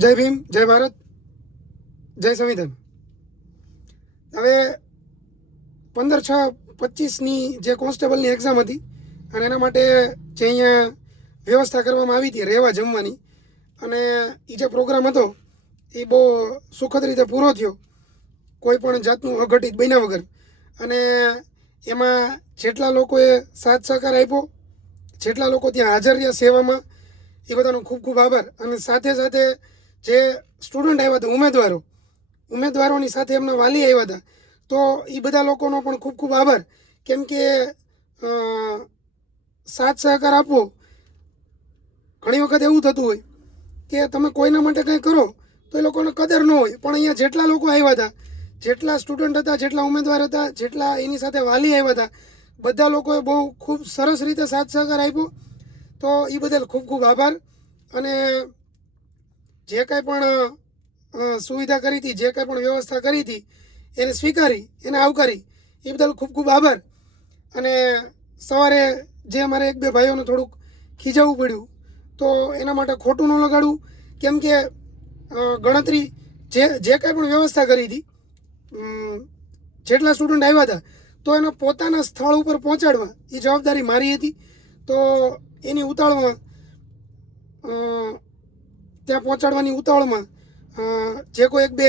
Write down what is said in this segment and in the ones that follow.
જય ભીમ, જય ભારત, જય સંવિધાન. હવે પંદર છ પચીસની જે કોન્સ્ટેબલની એક્ઝામ હતી, અને એના માટે જે અહીંયા વ્યવસ્થા કરવામાં આવી હતી, રહેવા જમવાની, અને એ જે પ્રોગ્રામ હતો એ બહુ સુખદ રીતે પૂરો થયો, કોઈ પણ જાતનું અઘટિત બન્યા વગર. અને એમાં જેટલા લોકોએ સાથ સહકાર આપ્યો, જેટલા લોકો ત્યાં હાજર રહ્યા સેવામાં, એ બધાનો ખૂબ ખૂબ આભાર. અને સાથે સાથે જે સ્ટુડન્ટ આવ્યા હતા, ઉમેદવારો, ઉમેદવારોની સાથે એમના વાલી આવ્યા હતા. તો એ બધા લોકોનો પણ ખૂબ ખૂબ આભાર. કેમ કે સાથ સહકાર આપવો, ઘણી વખત એવું થતું હોય કે તમે કોઈના માટે કંઈ કરો, તો એ લોકોને કદર ન હોય. પણ અહીંયા જેટલા લોકો આવ્યા હતા, જેટલા સ્ટુડન્ટ હતા, જેટલા ઉમેદવાર હતા, જેટલા એની સાથે વાલી આવ્યા હતા, બધા લોકોએ બહુ ખૂબ સરસ રીતે સાથ સહકાર આપ્યો. તો એ બદલ ખૂબ ખૂબ આભાર. અને જે કાંઈ પણ સુવિધા કરી હતી જે કાંઈ પણ વ્યવસ્થા કરી હતી એને સ્વીકારી એને આવકારી એ બદલ ખૂબ ખૂબ આભાર. અને સવારે જે અમારે એક બે ભાઈઓને થોડુંક ખીજાવવું પડ્યું તો એના માટે ખોટું ન લગાડવું. કેમ કે ગણતરી જે જે કાંઈ પણ વ્યવસ્થા કરી હતી જેટલા સ્ટુડન્ટ આવ્યા હતા તો એના પોતાના સ્થળ ઉપર પહોંચાડવા એ જવાબદારી મારી હતી. તો એની ઉતાવળમાં અ, ત્યાં પહોંચાડવાની ઉતાવળમાં જે કોઈ એક બે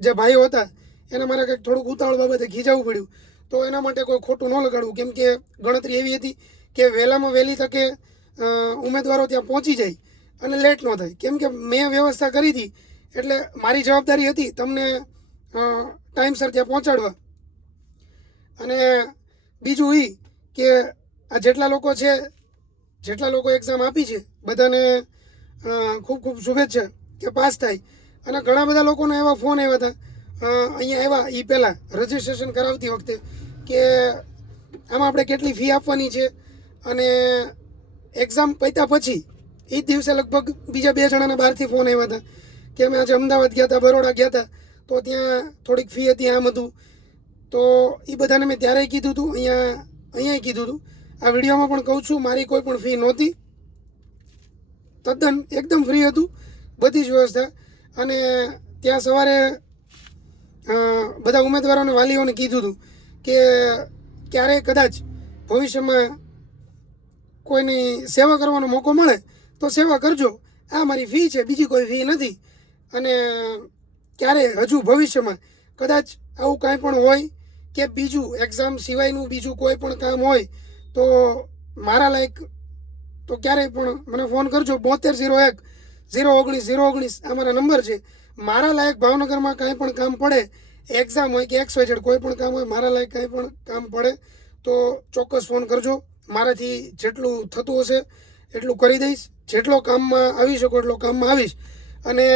જે ભાઈઓ હતા, એને મારે કંઈક થોડુંક ઉતાવળ બાબતે ખીજાવવું પડ્યું. તો એના માટે કોઈ ખોટું ન લગાડવું, કેમ કે ગણતરી એવી હતી કે વહેલામાં વહેલી તકે ઉમેદવારો ત્યાં પહોંચી જાય અને લેટ ન થાય. કેમ કે મેં વ્યવસ્થા કરી હતી, એટલે મારી જવાબદારી હતી તમને ટાઈમસર ત્યાં પહોંચાડવા. અને બીજું એ કે આ જેટલા લોકો છે, જેટલા લોકો એક્ઝામ આપી છે, બધાને ખૂબ ખૂબ શુભેચ્છા કે પાસ થાય. અને ઘણા બધા લોકોના એવા ફોન આવ્યા હતા. અહીંયા આવ્યા એ પહેલાં રજિસ્ટ્રેશન કરાવતી વખતે કે આમાં આપણે કેટલી ફી આપવાની છે અને એક્ઝામ પત્યા પછી એ જ દિવસે લગભગ બીજા બે જણાના બહારથી ફોન આવ્યા હતા કે અમે આજે અમદાવાદ ગયા હતા, બરોડા ગયા હતા. તો ત્યાં થોડીક ફી હતી આમ હતું. તો એ બધાને મેં ત્યારે કીધું હતું, અહીંયા અહીંયા કીધું હતું. આ વિડીયોમાં પણ કહું છું, મારી કોઈ પણ ફી નહોતી. તદ્દન એકદમ ફ્રી હતું. બધી જ વ્યવસ્થા. અને ત્યાં સવારે બધા ઉમેદવારોને, વાલીઓને કીધું હતું કે ક્યારેય કદાચ ભવિષ્યમાં કોઈની સેવા કરવાનો મોકો મળે, તો સેવા કરજો. આ મારી ફી છે, બીજી કોઈ ફી નથી. અને ક્યારે હજુ ભવિષ્યમાં કદાચ આવું કાંઈ પણ હોય કે બીજું એક્ઝામ સિવાયનું બીજું કોઈ પણ કામ હોય, તો મારા લાયક તો ક્યારેય પણ મને ફોન કરજો. બોતેર ઝીરો એક, ઝીરો ઓગણીસ ઝીરો ઓગણીસ આ મારા નંબર છે. મારા લાયક ભાવનગરમાં કાંઈ પણ કામ પડે એક્ઝામ હોય કે એક્સ વાય કોઈ પણ કામ હોય, મારા લાયક કાંઈ પણ કામ પડે, તો ચોક્કસ ફોન કરજો. મારાથી જેટલું થતું હશે એટલું કરી દઈશ. જેટલો કામમાં આવી શકો એટલો કામમાં આવીશ. અને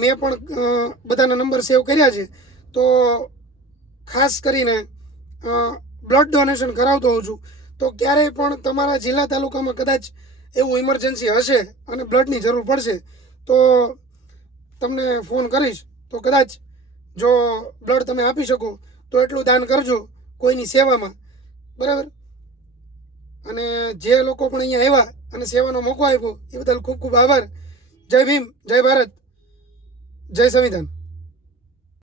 મેં પણ બધાના નંબર સેવ કર્યા છે. તો ખાસ કરીને બ્લડ ડોનેશન કરાવતો હોઉં છું. તો ક્યારેય પણ તમારા જિલ્લા તાલુકામાં કદાચ એવું ઇમરજન્સી હશે અને બ્લડની જરૂર પડશે, તો તમને ફોન કરીશ. તો કદાચ જો બ્લડ તમે આપી શકો, તો એટલું દાન કરજો કોઈની સેવામાં. બરાબર? અને જે લોકો પણ અહીંયા આવ્યા અને સેવાનો મોકો આપ્યો, એ બદલ ખૂબ ખૂબ આભાર. જય ભીમ, જય ભારત, જય સંવિધાન.